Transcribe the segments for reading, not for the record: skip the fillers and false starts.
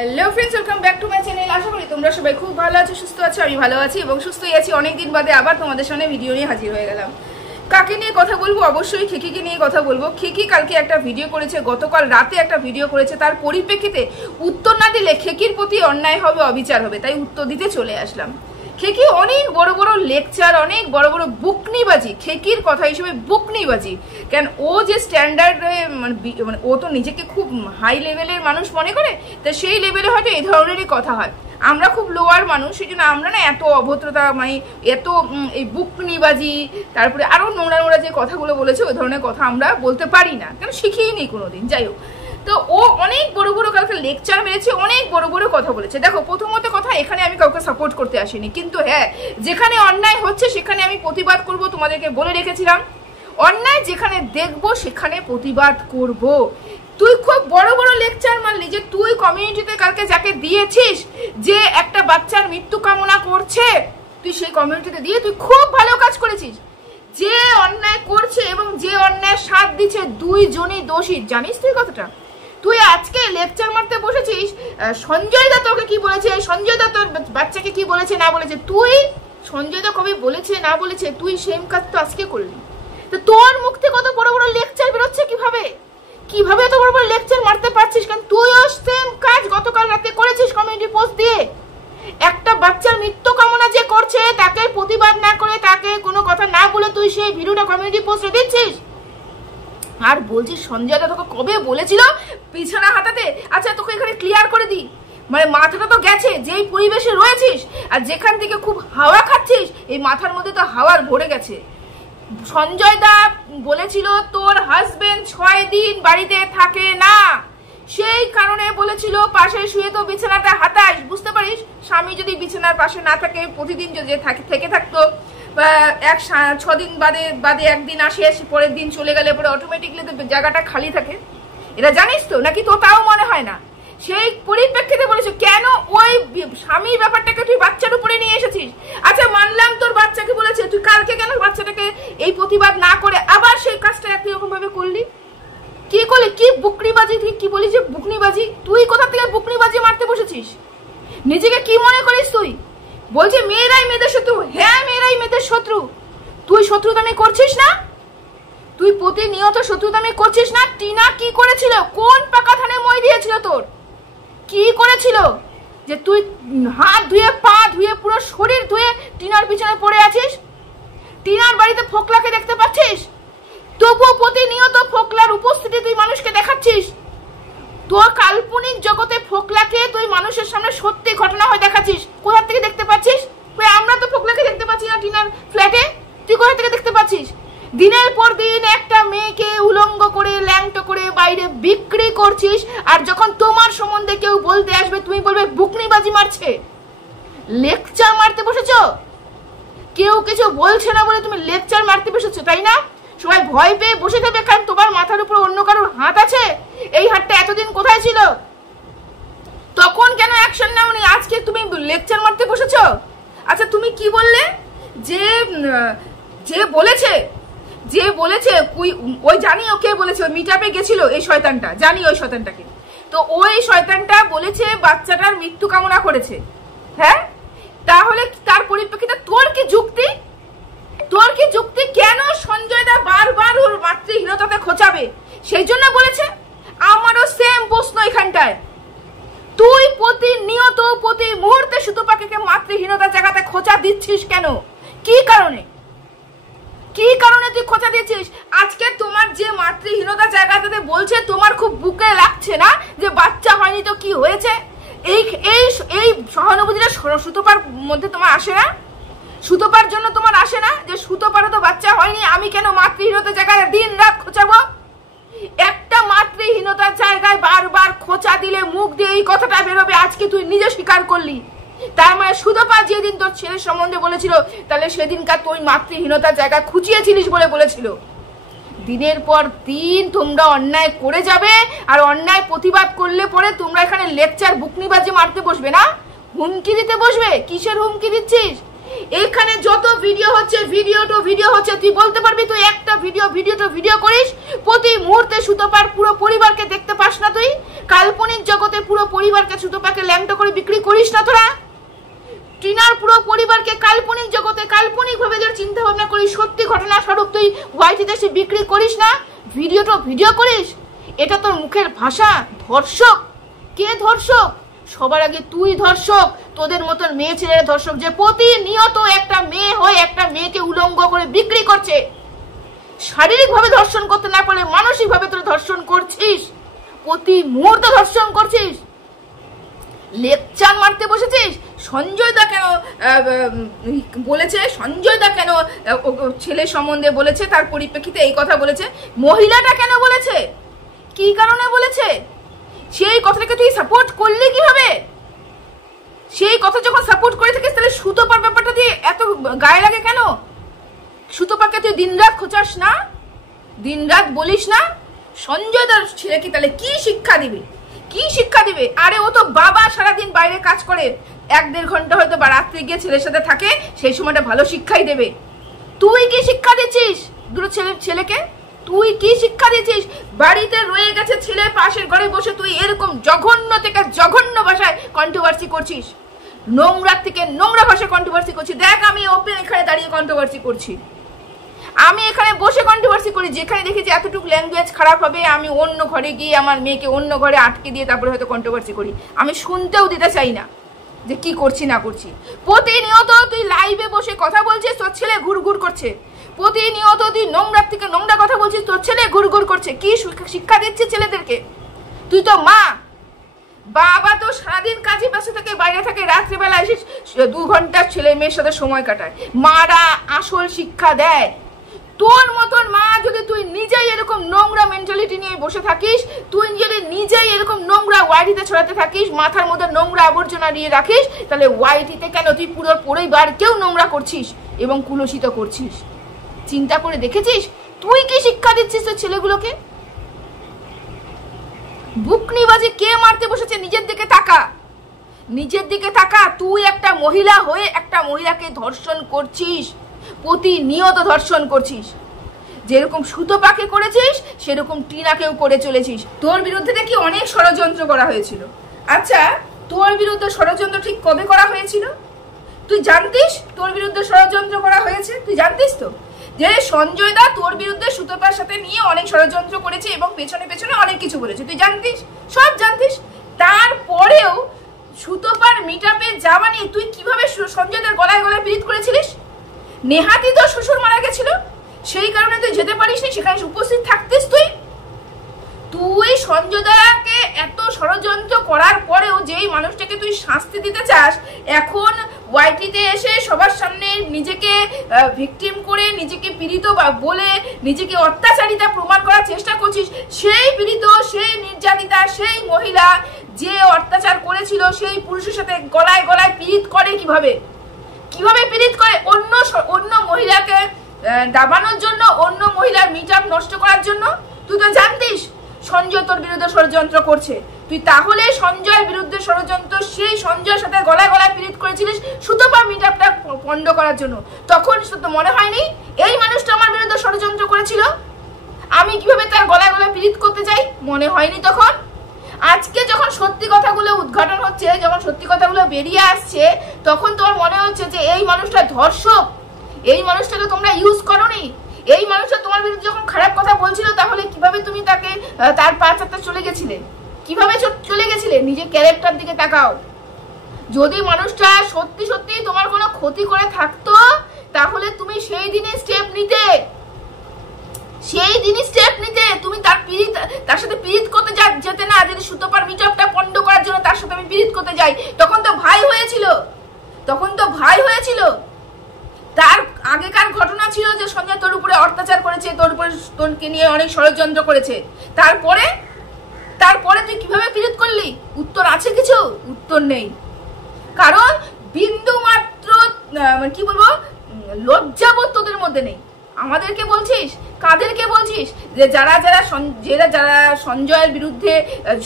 Hello friends, welcome back to my channel. আশা করি তোমরা সবাই খুব ভালো আছো, সুস্থ আছো। আমি ভালো আছি এবং সুস্থই আছি। অনেকদিন বাদে আবার তোমাদের সামনে ভিডিও নিয়ে হাজির হয়ে গেলাম। কাকে নিয়ে কথা বলবো? অবশ্যই খেকিকে নিয়ে কথা বলবো। খেকি কালকে একটা ভিডিও করেছে, গতকাল রাতে একটা ভিডিও করেছে। তার পরিপ্রেক্ষিতে উত্তর না দিলে খেকির প্রতি অন্যায় হবে, অবিচার হবে, তাই উত্তর দিতে চলে আসলাম। খেকি অনেক বড় বড় লেকচার, অনেক বড় বড় বুকনিবাজি, খেকির কথা হিসেবে বুকনিবাজি। কেন ও যে স্ট্যান্ডার্ড, মানে ও তো নিজেকে খুব হাই লেভেলের মানুষ মনে করে, তো সেই লেভেলে হয়তো এই ধরনেরই কথা হয়। আমরা খুব লোয়ার মানুষ, সেই জন্য আমরা না এত অভদ্রতা, মানে এত এই বুকনিবাজি, তারপরে আরো নোংরা নোংরা যে কথাগুলো বলেছে ওই ধরনের কথা আমরা বলতে পারি না, কেন শিখিয়ে নি কোনোদিন। যাই হোক, তো ও অনেক বড় বড় কালকে লেকচার মেরেছে, অনেক বড় বড় কথা বলেছে। দেখো, প্রথমত কথা, এখানে আমি কাউকে সাপোর্ট করতে আসিনি, কিন্তু হ্যাঁ, যেখানে অন্যায় হচ্ছে সেখানে আমি প্রতিবাদ করব। তোমাদেরকে বলে রেখেছিলাম, অন্যায় যেখানে দেখবো সেখানে প্রতিবাদ করব। তুই খুব বড় বড় লেকচার মারলি যে তুই কমিউনিটিতে কালকে যাকে দিয়েছিস যে একটা বাচ্চার মৃত্যু কামনা করছে, তুই সেই কমিউনিটিতে দিয়ে তুই খুব ভালো কাজ করেছিস। যে অন্যায় করছে এবং যে অন্যায় সাথ দিচ্ছে, দুইজনই দোষী। জানিস তুই কথাটা? তুই আজকে লেকচার মারতে বসেছিস, সঞ্জয় দা তোকে কি বলেছে, সঞ্জয় দা তোর বাচ্চাকে কি বলেছে না বলেছে, তুই সঞ্জয় দা কবে বলেছে না বলেছে, তুই সেম কাজ তো আজকে করলি। তো তোর মুখ থেকে কত বড় বড় লেকচার বেরোচ্ছে, কিভাবে এত বড় বড় লেকচার মারতে পারছিস? কারণ তুইও সেম কাজ গতকাল রাতে করেছিস কমিউনিটি পোস্ট দিয়ে। একটা বাচ্চার মৃত্যু কামনা যে করছে তাকে প্রতিবাদ না করে, তাকে কোনো কথা না বলে তুই সেই ভিডিওটা কমিউনিটি পোস্টে দিচ্ছিস। আর বলছিস সঞ্জয় দা তোকে কবে বলেছিল বিছানা হাতাতে। আচ্ছা, তোকে এখানে ক্লিয়ার করে দিই, মানে মাথাটা তো গেছে, যেই পরিবেশে রয়েছিস আর যেখান থেকে খুব হাওয়া খাচ্ছিস, এই মাথার মধ্যে তো হাওয়ার ভরে গেছে। সঞ্জয় দা বলেছিল তোর হাজবেন্ড 6 দিন বাড়িতে থাকে না, সেই কারণে বলেছিল পাশে শুয়ে তো বিছানাটা হাতাস। বুঝতে পারিস, স্বামী যদি বিছানার পাশে না থাকে, প্রতিদিন যদি থেকে থাকতো, 6 দিন বাদে একদিন আসে, পরের দিন চলে গেলে পরে অটোমেটিকলি তো জায়গাটা খালি থাকে। এটা জানিস তো, নাকি তো তাও মনে হয় না? সেই পরিপ্রেক্ষিতে বলেছো কেন ওই স্বামীর ব্যাপারটাকে তুই বাচ্চার উপরে নিয়ে এসেছিস। আচ্ছা, মানলাম তোর বাচ্চাকে বলেছে, তুই কালকে কেন বাচ্চাটাকে এই প্রতিবাদ না করে আবার সেই কাজটা একই রকম ভাবে করলি? কি করলি? কি বুকনিবাজি? তুই কি বলিস যে বুকনিবাজি? তুই কোথা থেকে বুকনিবাজি মারতে বসেছিস? নিজেকে কি মনে করিস তুই? বলছে মেয়েরাই মেয়েদের শত্রু। হ্যাঁ, মেয়েরাই মেয়েদের শত্রু। তুই শত্রুতামি করছিস না? তুই প্রতিনিয়ত শত্রুতামি করছিস না? টিনা কি করেছিল? কোন পাকা থানে মই দিয়েছিল? তোর কি করেছিল যে তুই হাত ধুয়ে, পা ধুয়ে, পুরো শরীর ধুয়ে টিনার পিছনে পড়ে আছিস? টিনার বাড়িতে ফোকলাকে দেখতে পাচ্ছিস, তবুও প্রতিনিয়ত ফোকলার উপস্থিতি তুই মানুষকে দেখাচ্ছিস। তোর কাল্পনিক জগতে ফোকলাকে তুই মানুষের সামনে সত্যি ঘটনা হয়ে দেখাচ্ছিস। কোথা থেকে দেখতে পাচ্ছিস? আমরা তো ফোকলাকে দেখতে পাচ্ছি না টিনার ফ্ল্যাটে, তুই কোথা থেকে দেখতে পাচ্ছিস? দিনের পর দিন একটা মেয়েকে উলঙ্গ করে, ল্যাংটো করে বাইরে বিক্রি করছিস, আর যখন তোমার সম্বন্ধে কেউ বলতে আসবে তুমি বলবে বুকনিবাজি মারছে। লেকচার মারতে বসেছো, কেউ কিছু বলছে না বলে তুমি লেকচার মারতে বসেছো, তাই না? সবাই ভয় পেয়ে বসে থাকবে কারণ তোমার মাথার উপর অন্য কারোর হাত আছে। এই হাতটা এতদিন কোথায় ছিল? তখন কেন অ্যাকশন নাওনি? আজকে তুমি লেকচার মারতে বসেছো। আচ্ছা, তুমি কি বললে যে বলেছে ওই জানি ওকে বলেছে, ওই মিটআপে গেছিল এই শয়তানটা, জানি ওই শয়তানটাকে। তো ওই শয়তানটা বলেছে বাচ্চাটার মৃত্যু কামনা করেছে। হ্যাঁ, তাহলে তার পরিপ্রেক্ষিতে তোর কি যুক্তি? কেন সঞ্জয় দা বারবার ওর মাতৃহীনতাতে খোঁচাবে? সেই জন্য বলেছে। আমারও সেম প্রশ্ন এখানটায়, তুই প্রতিনিয়ত প্রতি মুহূর্তে সুতোপাকে মাতৃহীনতার জায়গাতে খোঁচা দিচ্ছিস কেন? কি কারণে তুই খোঁচা দিচ্ছিস? আজকে তোমার যে মাতৃহীনতার জায়গাটাতে বলছে, তোমার খুব বুকে লাগছে না যে বাচ্চা হয়নি তো কি হয়েছে? এই সহানুভূতিটা সুতোপার মধ্যে তোমার আসে না? সুতোপার জন্য তোমার আসে না যে সুতোপারও তো বাচ্চা হয়নি, আমি কেন মাতৃহীনতার জায়গায় দিন রাত খোঁচাবো? একটা মাতৃহীনতার জায়গায় বারবার খোঁচা দিলে মুখ দিয়ে এই কথাটা বেরোবে। আজকে তুই নিজে স্বীকার করলি। তার মানে সুতোপা যেদিন তোর ছেলের সম্বন্ধে বলেছিল, তাহলে সেদিনকার তুই মাতৃহীনতার জায়গায় খুঁচিয়েছিলিস বলে বলেছিল। দিনের পর দিন তোমরা অন্যায় করে যাবে, আর অন্যায় প্রতিবাদ করলে পরে তোমরা এখানে লেকচার বুকনিবাজি মারতে বসবে না, হুমকি দিতে বসবে। কিসের হুমকি দিচ্ছিস? এখানে যত ভিডিও হচ্ছে ভিডিও হচ্ছে, তুই বলতে পারবি তুই একটা ভিডিও করিস? প্রতি মুহূর্তে সুতপার পুরো পরিবারকে দেখতে পাস না তুই? কাল্পনিক জগতে পুরো পরিবারকে সুতপাকে ল্যাংটো করে বিক্রি করিস না তোরা? টিনার পুরো পরিবারকে কাল্পনিক জগতে কাল্পনিক ভাবে যে চিন্তা ভাবনা করিস, সত্যি ঘটনা স্বরূপ তুই ওয়াইটিতে সে বিক্রি করিস না? ভিডিও করিস? এটা তোর মুখের ভাষা? ধর্ষক? কে ধর্ষক? সবার আগে তুই ধর্ষক। তোদের মতন মেয়ে ছেলেরা ধর্ষক, যে প্রতিনিয়ত একটা মেয়ে হয়ে একটা মেয়েকে উলঙ্গ করে বিক্রি করছে। শারীরিক ভাবে ধর্ষণ করতে না পারলে মানসিক ভাবে তোরা ধর্ষণ করছিস, প্রতি মুহূর্তে ধর্ষণ করছিস। লেকচার মারতে বসেছিস। সঞ্জয় দা কেন বলেছে, সঞ্জয় দা কেন ছেলে সম্বন্ধে বলেছে, তার পরিপ্রেক্ষিতে এই কথা বলেছে। মহিলাটা কেন বলেছে, কি কারণে বলেছে, সেই কথাটাকে তুই সাপোর্ট করলি কিভাবে? সেই কথা যখন সাপোর্ট করে থাকিস তাহলে সুতপার ব্যাপারটা দিয়ে এত গায়ে লাগে কেন? সুতপাকে তুই দিনরাত খোঁচাস না, দিনরাত বলিস না? সঞ্জয় দার ছেলেকে তাহলে কি শিক্ষা দিবে? কি শিক্ষা দিবে? আরে ও তো বাবা, সারাদিন বাইরে কাজ করে, 1-1.5 ঘন্টা হয়তো বা রাত্রে গিয়ে ছেলের সাথে থাকে, সেই সময়টা ভালো শিক্ষাই দেবে। তুই কি শিক্ষা দিচ্ছিস দুটো ছেলেকে? তুই কি শিক্ষা দিচ্ছিস? বাড়িতে রয়ে গেছে ছেলে, পাশের ঘরে বসে তুই এরকম জঘন্য থেকে জঘন্য ভাষায় কন্ট্রোভার্সি করছিস, নোংরা থেকে নোংরা ভাষায় কন্ট্রোভার্সি করছিস। দেখ, আমি ওপেন এখানে দাঁড়িয়ে কন্ট্রোভার্সি করছি, আমি এখানে বসে কন্ট্রোভার্সি করি। যেখানে দেখি যে এতটুকু ল্যাঙ্গুয়েজ খারাপ হবে, আমি অন্য ঘরে গিয়ে আমার মেয়েকে অন্য ঘরে আটকে দিয়ে তারপরে হয়তো কন্ট্রোভার্সি করি। আমি শুনতেও দিতে চাই না যে কি করছি না করছি। প্রতিনিয়ত তুই লাইভে বসে কথা বলছিস, তোর ছেলে ঘুরঘুর করছে। প্রতিনিয়ত তুই নোংরা থেকে নোংরা কথা বলছিস, তোর ছেলে ঘুরঘুর করছে। কি শিক্ষা দিচ্ছিস ছেলেদেরকে? তুই তো মা, বাবা তো সারাদিন কাজে ব্যস্ত থাকে, বাইরে থাকে, রাত্রিবেলা এসে 2 ঘন্টা ছেলে মেয়ের সাথে সময় কাটায়। মারা আসল শিক্ষা দেয়। তোর মতন মা যদি তুই নিজেই এরকম নোংরা মেন্টালিটি নিয়ে বসে থাকিস, তুই যদি নিজেই এরকম নোংরা ওয়াইটিতে ছড়াতে থাকিস, মাথার মধ্যে নোংরা আবর্জনা নিয়ে রাখিস, তাহলে ওয়াইটিতে কেন তুই পুরো পরিবারকেও নোংরা করছিস এবং কুলসিত করছিস? চিন্তা করে দেখেছিস তুই কি শিক্ষা দিচ্ছিস তোর ছেলেগুলোকে? বুকনিবাজি কে মারতে বসেছে? নিজের দিকে তাকা, নিজের দিকে তাকা। তুই একটা মহিলা হয়ে একটা মহিলাকে ধর্ষণ করছিস, প্রতিনিয়ত ধর্ষণ করছিস। যেরকম সুতপাকে করেছিস সেরকম টিনাকেও করে চলেছিস। তোর বিরুদ্ধে দেখি অনেক ষড়যন্ত্র করা হয়েছিল। আচ্ছা, তোর বিরুদ্ধে ষড়যন্ত্র ঠিক কবে করা হয়েছিল? তুই জানতিস তোর বিরুদ্ধে ষড়যন্ত্র করা হয়েছে? তুই জানতিস তো যে সঞ্জয় দা তোর বিরুদ্ধে সুতপার সাথে নিয়ে অনেক ষড়যন্ত্র করেছে এবং পেছনে পেছনে অনেক কিছু বলেছে? তুই জানতিস, সব জানতিস। তারপরেও সুতপার মিটআপে যাওয়া নিয়ে তুই কিভাবে সঞ্জয়দের গলায় গলায় পীড়িত করেছিলিস? নেহাতি তো শ্বশুর মারা গেছিল, সেই কারণে তুই যেতে পারিস নি, সেখানে উপস্থিত থাকতিস। তুই সঞ্জয়দাকে এত ষড়যন্ত্র করার পরেও যেই মানুষটাকে তুই শাস্তি দিতে চাস, এখন ওয়াইটিতে এসে সবার সামনে নিজেকে ভিকটিম করে, নিজেকে পীড়িত বলে, নিজেকে অত্যাচারিতা প্রমাণ করার চেষ্টা করছিস। সেই পীড়িত, সেই নির্যাতিতা, সেই মহিলা যে অত্যাচার করেছিল, সেই পুরুষের সাথে গলায় গলায় পীড়িত করে কিভাবে পীড়িত করে? অন্য মহিলাকে দাবানোর জন্য, অন্য মহিলার মিটআপ নষ্ট করার জন্য। তুই তো জানতিস সঞ্জয় তোর বিরুদ্ধে ষড়যন্ত্র করছে। তুই তাহলে সঞ্জয়ের বিরুদ্ধে ষড়যন্ত্র, সেই সঞ্জয়ের সাথে গলায় গলায় পীড়িত করেছিলিস সুতপা মিটআপটা পন্ড করার জন্য। তখন তো মনে হয়নি এই মানুষটা আমার বিরুদ্ধে ষড়যন্ত্র করেছিল, আমি কিভাবে তার গলায় গলায় পীড়িত করতে যাই? মনে হয়নি তখন? আজকে যখন সত্যি কথাগুলো উদ্ঘাটন হচ্ছে, যখন সত্যি কথাগুলো বেরিয়ে আসছে, তখন তোর মনে হচ্ছে যে এই মানুষটা ধর্ষক, এই মানুষটাকে তোমরা ইউজ করোনি। এই মানুষটা তোমার বিরুদ্ধে যখন খারাপ কথা বলছিল, তাহলে কিভাবে তুমি তাকে তার পা চাপতে চলে গেছিলে? কিভাবে চলে গেছিলে? নিজের ক্যারেক্টার দিকে তাকাও। যদি মানুষটা সত্যি সত্যি তোমার কোনো ক্ষতি করে থাকতো, তাহলে তুমি সেই দিনে স্টেপ নিতে, তুমি তার সাথে পীড়িত করতে যেতে না। যদি সুতপার মিটআপটা পন্ড করার জন্য তার সাথে আমি পীড়িত করতে যাই, তখন তো ভাই হয়েছিল। তার আগেকার ঘটনা ছিল যে সঞ্জয় তোর উপরে অত্যাচার করেছে, তোরকে নিয়ে অনেক ষড়যন্ত্র করেছে। তারপরে তুই কিভাবে পীড়িত করলি? উত্তর আছে কিছু? উত্তর নেই। কারণ বিন্দু মাত্র কি বলবো, লজ্জাবোধ তোদের মধ্যে নেই। আমাদেরকে বলছিস? কাদেরকে বলছিস? যে যারা যারা সঞ্জয়ের বিরুদ্ধে,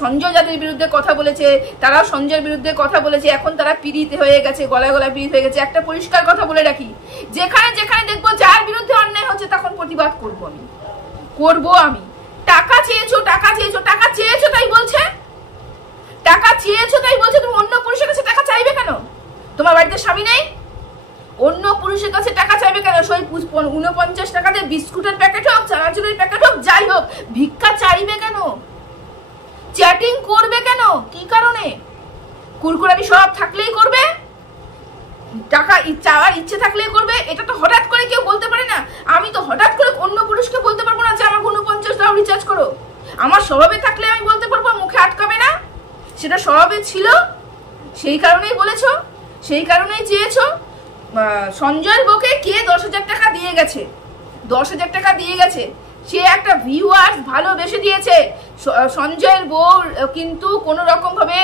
সঞ্জয় যাদের বিরুদ্ধে কথা বলেছে, তারাও সঞ্জয়ের বিরুদ্ধে কথা বলেছে, এখন তারা পীড়িত হয়ে গেছে, গলায় গলায় পীড়িত হয়ে গেছে। একটা পরিষ্কার কথা বলে রাখি, যেখানে যেখানে দেখবো যার বিরুদ্ধে অন্যায় হচ্ছে তখন প্রতিবাদ করবো আমি। টাকা চেয়েছো তাই বলছে, তুমি অন্য পুরুষের কাছে টাকা চাইবে কেন? তোমার বাড়িতে স্বামী নেই? অন্য পুরুষের কাছে টাকা চাইবে কেন? 49 টাকা দিয়ে বিস্কুটের প্যাকেট হোক, চানাচুরের প্যাকেট হোক, যাই হোক, ভিক্ষা চাইবে কেন? চ্যাটিং করবে কেন? কি কারণে? কুরকুরানি সব থাকলেই করবে, টাকা চাওয়ার ইচ্ছে থাকলেই করবে। এটা তো হঠাৎ করে কেউ বলতে পারে না। আমি তো হঠাৎ করে অন্য পুরুষকে বলতে পারবো না যে আমার 49 টাকা রিচার্জ করো। আমার স্বভাবে থাকলে আমি বলতে পারবো, মুখে আটকাবে না। সেটা স্বভাবে ছিল, সেই কারণেই বলেছো, সেই কারণেই চেয়েছো। সঞ্জয়ের বউকে কে 10,000 টাকা দিয়ে গেছে? 10,000 টাকা দিয়ে গেছে, সে একটা ভিউয়ার্স ভালোবেসে দিয়েছে। সঞ্জয়ের বউ কিন্তু কোনো রকম ভাবে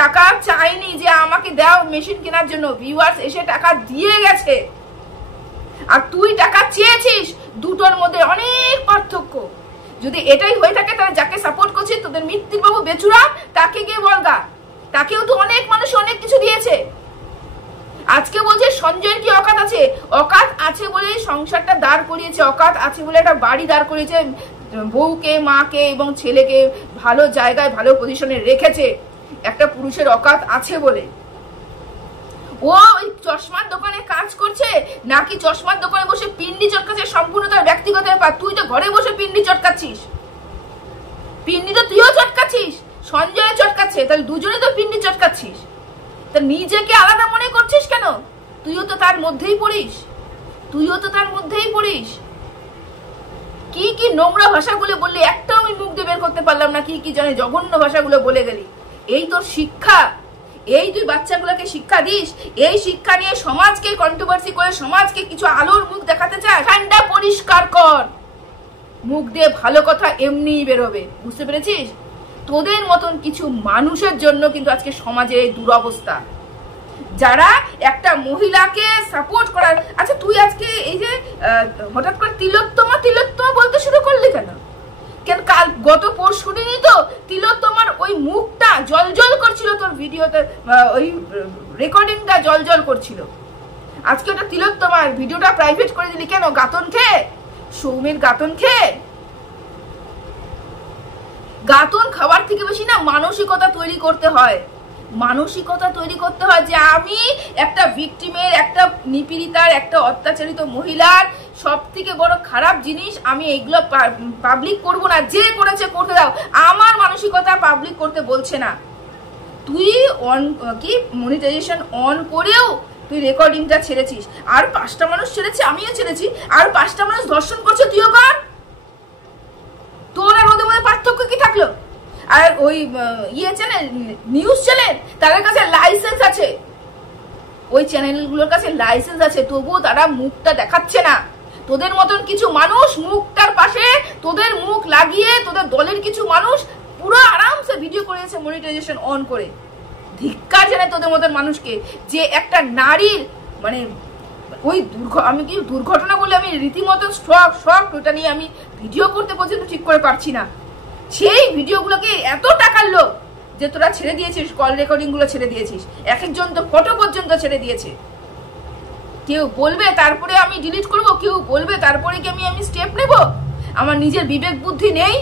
টাকা চায়নি যে আমাকে দাও মেশিন কেনার জন্য। ভিউয়ার্স এসে টাকা দিয়ে গেছে, আর তুই টাকা চেয়েছিস। দুটোর মধ্যে অনেক পার্থক্য। যদি এটাই হয়ে থাকে তাহলে যাকে সাপোর্ট করছিস, তোদের মিত্তির বাবু বেচুরা, তাকে গিয়ে বলগা। তাকেও তো অনেক মানুষ অনেক কিছু দিয়েছে। আজকে বলছে সঞ্জয়ের কি অকাত আছে? অকাত আছে বলেই সংসারটা দাঁড় করিয়েছে, অকাত আছে বলে একটা বাড়ি দাঁড় করিয়েছে, বউকে, মাকে এবং ছেলেকে ভালো জায়গায় ভালো পজিশনে রেখেছে। একটা পুরুষের অকাত আছে বলে। ও ওই চশমার দোকানে কাজ করছে নাকি চশমার দোকানে বসে পিন্ডি চটকাচ্ছে, সম্পূর্ণ তার ব্যক্তিগত ব্যাপার। তুই তো ঘরে বসে পিন্ডি চটকাচ্ছিস, পিন্ডি তো তুইও চটকাচ্ছিস, সঞ্জয় চটকাচ্ছে, তাহলে দুজনে তো পিন্ডি চটকাচ্ছিস। তা নিজেকে আলাদা মনে করছিস কেন? তুইও তো তার মধ্যেই পড়িস। কি কি নোংরা ভাষাগুলো বললি, একটাও আমি মুখ দিয়ে বের করতে পারলাম না। কি কি জানে জঘন্য ভাষাগুলো বলে গেলি। এই তোর শিক্ষা? এই তুই বাচ্চাগুলোকে শিক্ষা দিস? এই শিক্ষা নিয়ে সমাজকে কন্ট্রোভার্সি করে সমাজকে কিছু আলোর মুখ দেখাতে চাস? ঠান্ডা পরিষ্কার কর, মুখ দিয়ে ভালো কথা এমনিই বেরোবে। বুঝতে পেরেছিস? তোদের মতন কিছু মানুষের জন্য কিন্তু আজকে সমাজের এই দুরবস্থা, যারা একটা মহিলাকে সাপোর্ট করার। আচ্ছা তুই আজকে এই যে হঠাৎ করে তিলোত্তমা বলতে শুরু করলি কেন? কাল গত পরশুদিনই তো তিলোত্তমার ওই মুখটা জলজল করছিল, তোর ভিডিওতে ওই রেকর্ডিংটা জলজল করছিল। আজকে ওটা তিলোত্তমার ভিডিওটা প্রাইভেট করে দিলি কেন? গাতন খেয়ে, সৌমির গাতন খেয়ে। গাতন খাবার থেকে বেশি না মানসিকতা তৈরি করতে হয়, যে আমি একটা ভিকটিমের, একটা নিপীড়িতার, একটা অত্যাচারিত মহিলার সব থেকে বড় খারাপ জিনিস আমি এইগুলো পাবলিক করব না। যে করেছে করতে দাও, আমার মানসিকতা পাবলিক করতে বলছে না। তুই মনিটাইজেশন অন করেও তুই রেকর্ডিংটা ছেড়েছিস, আর 5টা মানুষ ছেড়েছে, আমিও ছেড়েছি, আর 5টা মানুষ ধর্ষণ করছে, তুইও কর। তোর আর ওদের মধ্যে পার্থক্য কি থাকলো? আর ওই চ্যানেল, নিউজ চ্যানেল, তাদের কাছে লাইসেন্স আছে, ওই চ্যানেলগুলোর কাছে লাইসেন্স আছে, তবুও তারা মুখটা দেখাচ্ছে না। তোদের মতন কিছু মানুষ মুখটার পাশে তোদের মুখ লাগিয়ে, তোদের দলের কিছু মানুষ পুরো আরামসে ভিডিও করেছে মনিটাইজেশন অন করে। ধিক্কার জানাই তোদের মতন মানুষকে, যে একটা নারীর মানে ওই আমি কি দুর্ঘটনা বলে আমি রীতিমতো শখ ওটা নিয়ে আমি ভিডিও করতে পর্যন্ত ঠিক করে পারছি না। সেই ভিডিওগুলোকে এত টাকার লোক যে তোরা ছেড়ে দিয়েছিস, কল রেকর্ডিং গুলো ছেড়ে দিয়েছিস, এক একজন তো ফটো পর্যন্ত ছেড়ে দিয়েছে। কেউ বলবে তারপরে আমি ডিলিট করব, কেউ বলবে তারপরে কি আমি স্টেপ নেব? আমার নিজের বিবেক বুদ্ধি নেই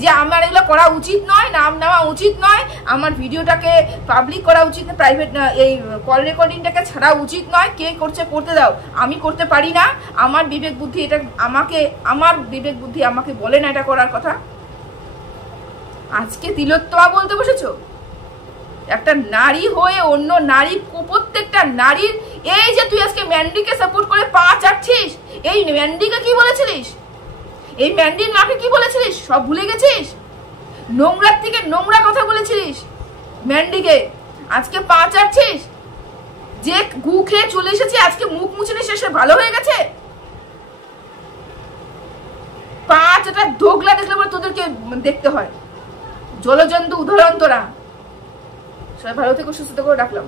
যে আমার এগুলো করা উচিত নয়, নাম নেওয়া উচিত নয়, আমার ভিডিওটাকে পাবলিক করা উচিত না, প্রাইভেট না, এই কল রেকর্ডিংটাকে ছাড়া উচিত নয়। কে করছে করতে দাও, আমি করতে পারি না। আমার বিবেক বুদ্ধি আমাকে বলে না এটা করার কথা। আজকে তিলোত্তমা বলতে বসেছো? একটা নারী হয়ে অন্য নারী, প্রত্যেকটা নারীর, এই যে তুই আজকে ম্যান্ডিকে সাপোর্ট করে পা চাটছিস, এই ম্যান্ডিকে কি বলেছিলিস? এই ম্যান্ডির মাকে কি বলেছিলিস? সব ভুলে গেছিস? নোংরার থেকে নোংরা কথা বলেছিলিস ম্যান্ডিকে, আজকে পা চাটছিস। যে গু খেয়ে চলে এসেছে, আজকে মুখ মুছে এসে ভালো হয়ে গেছে। পা চাটা দোগলা দেখলে পরে তোদেরকে দেখতে হয়। জলজন্তু উদাহরণ তোরা। সবাই ভালো থেকো, সুস্থ থেকো, রাখলাম।